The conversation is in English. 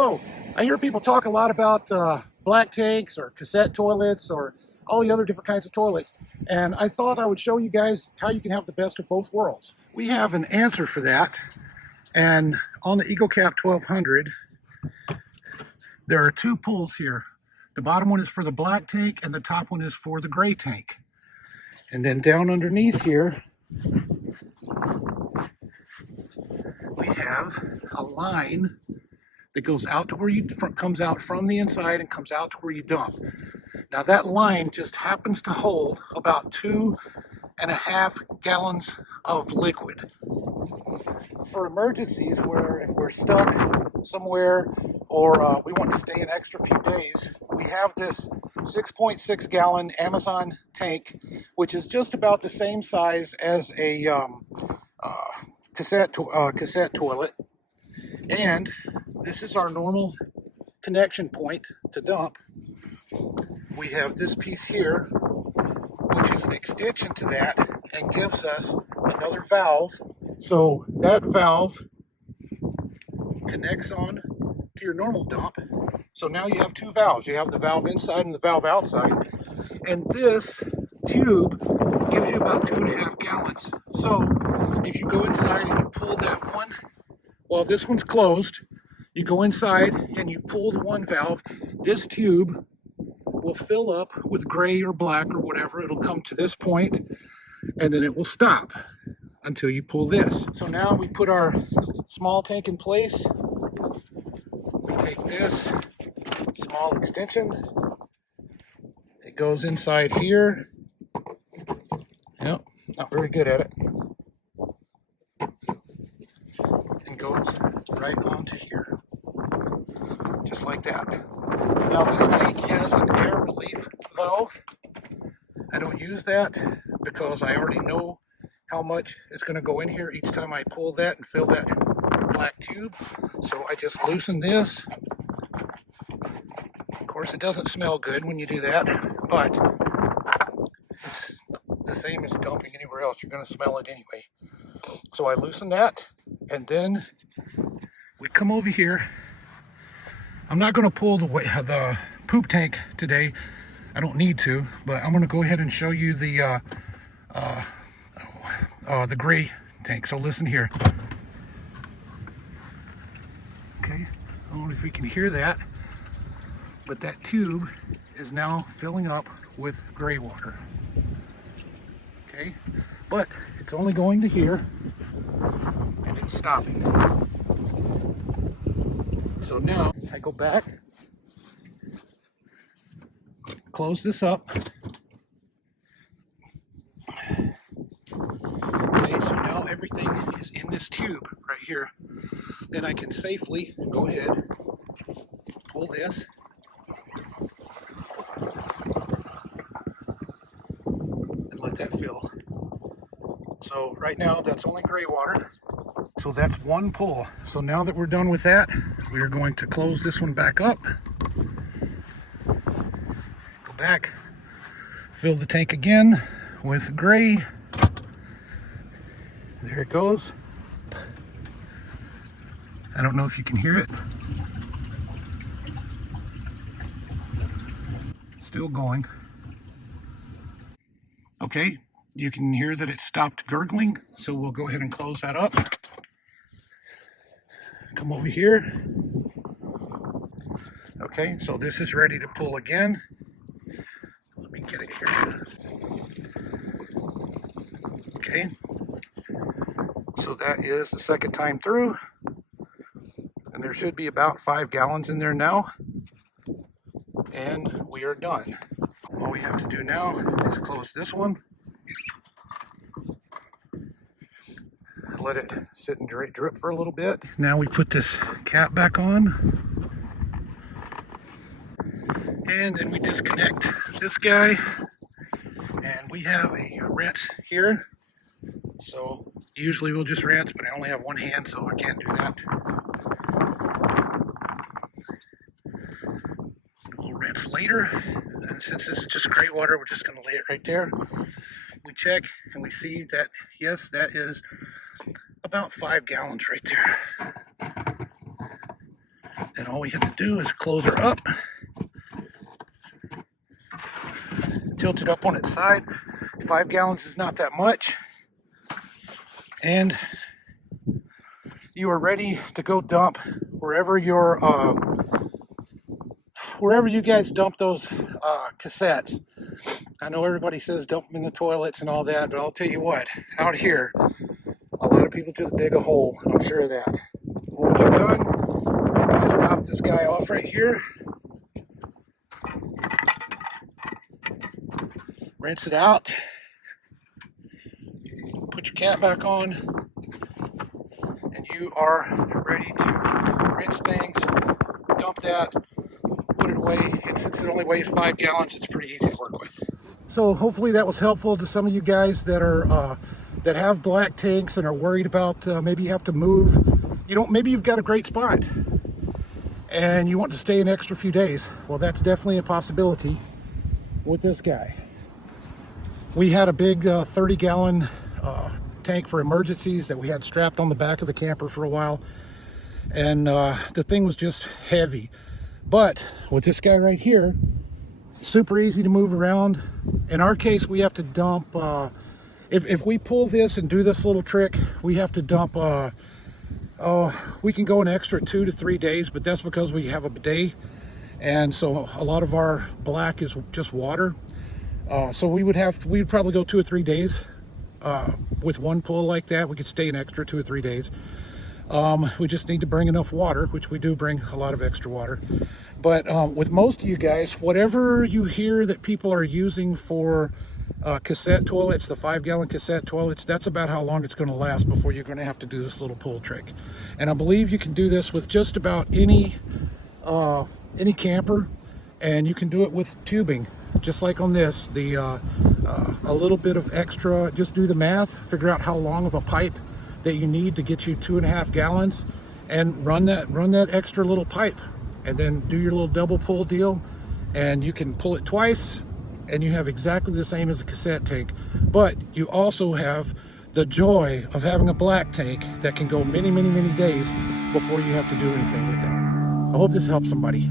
Hello. I hear people talk a lot about black tanks or cassette toilets or all the other different kinds of toilets, and I thought I would show you guys how you can have the best of both worlds. We have an answer for that, and on the EcoCap 1200 there are two pulls here. The bottom one is for the black tank and the top one is for the gray tank. And then down underneath here we have a line that goes out to where you comes out from the inside and comes out to where you dump. Now that line just happens to hold about 2.5 gallons of liquid. For emergencies, where if we're stuck somewhere or we want to stay an extra few days, we have this 6.6 gallon Amazon tank, which is just about the same size as a cassette toilet. And this is our normal connection point to dump. We have this piece here, which is an extension to that and gives us another valve. So that valve connects on to your normal dump. So now you have two valves. You have the valve inside and the valve outside. And this tube gives you about 2.5 gallons. So if you go inside and you pull that one, well, this one's closed, you go inside and you pull the one valve, this tube will fill up with gray or black or whatever. It'll come to this point and then it will stop until you pull this. So now we put our small tank in place. We take this small extension. It goes inside here. Yep, not very good at it. And goes right onto here. Just like that. Now this tank has an air relief valve. I don't use that because I already know how much is going to go in here each time I pull that and fill that black tube. So I just loosen this. Of course, it doesn't smell good when you do that, but it's the same as dumping anywhere else. You're going to smell it anyway. So I loosen that, and then we come over here. I'm not going to pull the poop tank today. I don't need to, but I'm going to go ahead and show you the gray tank. So listen here. Okay, I don't know if you can hear that, but that tube is now filling up with gray water. Okay, but it's only going to here and it's stopping. So now I go back, close this up. Okay, so now everything is in this tube right here. Then I can safely go ahead, pull this, and let that fill. So right now that's only gray water. So that's one pull. So now that we're done with that, we are going to close this one back up. Go back, fill the tank again with gray. There it goes. I don't know if you can hear it. Still going. Okay, you can hear that it stopped gurgling, so we'll go ahead and close that up. Come over here. Okay, so this is ready to pull again. Let me get it here. Okay, so that is the second time through, and there should be about 5 gallons in there now, and we are done. All we have to do now is close this one, let it sit and drip for a little bit. Now we put this cap back on, and then we disconnect this guy, and we have a rinse here. So usually we'll just rinse, but I only have one hand, so I can't do that. We'll rinse later, and since this is just gray water, we're just going to lay it right there. We check and we see that yes, that is about 5 gallons right there. And all we have to do is close her up, tilt it up on its side. 5 gallons is not that much. And you are ready to go dump wherever your wherever you guys dump those cassettes. I know everybody says dump them in the toilets and all that, but I'll tell you what, out here, a lot of people just dig a hole. I'm sure of that. Once you're done, you just pop this guy off right here, rinse it out, put your cap back on, and you are ready to rinse things, dump that, put it away. And since it only weighs 5 gallons, it's pretty easy to work with. So hopefully that was helpful to some of you guys that are that have black tanks and are worried about maybe you have to move. Maybe you've got a great spot and you want to stay an extra few days. Well, that's definitely a possibility with this guy. We had a big 30-gallon tank for emergencies that we had strapped on the back of the camper for a while, and the thing was just heavy. But with this guy right here, super easy to move around. In our case, we have to dump, if we pull this and do this little trick, we have to dump, we can go an extra 2 to 3 days, but that's because we have a bidet. And so a lot of our black is just water. So we'd probably go 2 or 3 days with one pull like that. We could stay an extra 2 or 3 days. We just need to bring enough water, which we do bring a lot of extra water. But with most of you guys, whatever you hear that people are using for cassette toilets, the 5-gallon cassette toilets, that's about how long it's going to last before you're going to have to do this little pull trick. And I believe you can do this with just about any camper, and you can do it with tubing, just like on this. A little bit of extra, just do the math, figure out how long of a pipe that you need to get you 2.5 gallons, and run that extra little pipe, and then do your little double pull deal, and you can pull it twice and you have exactly the same as a cassette tank. But you also have the joy of having a black tank that can go many, many, many days before you have to do anything with it. I hope this helps somebody.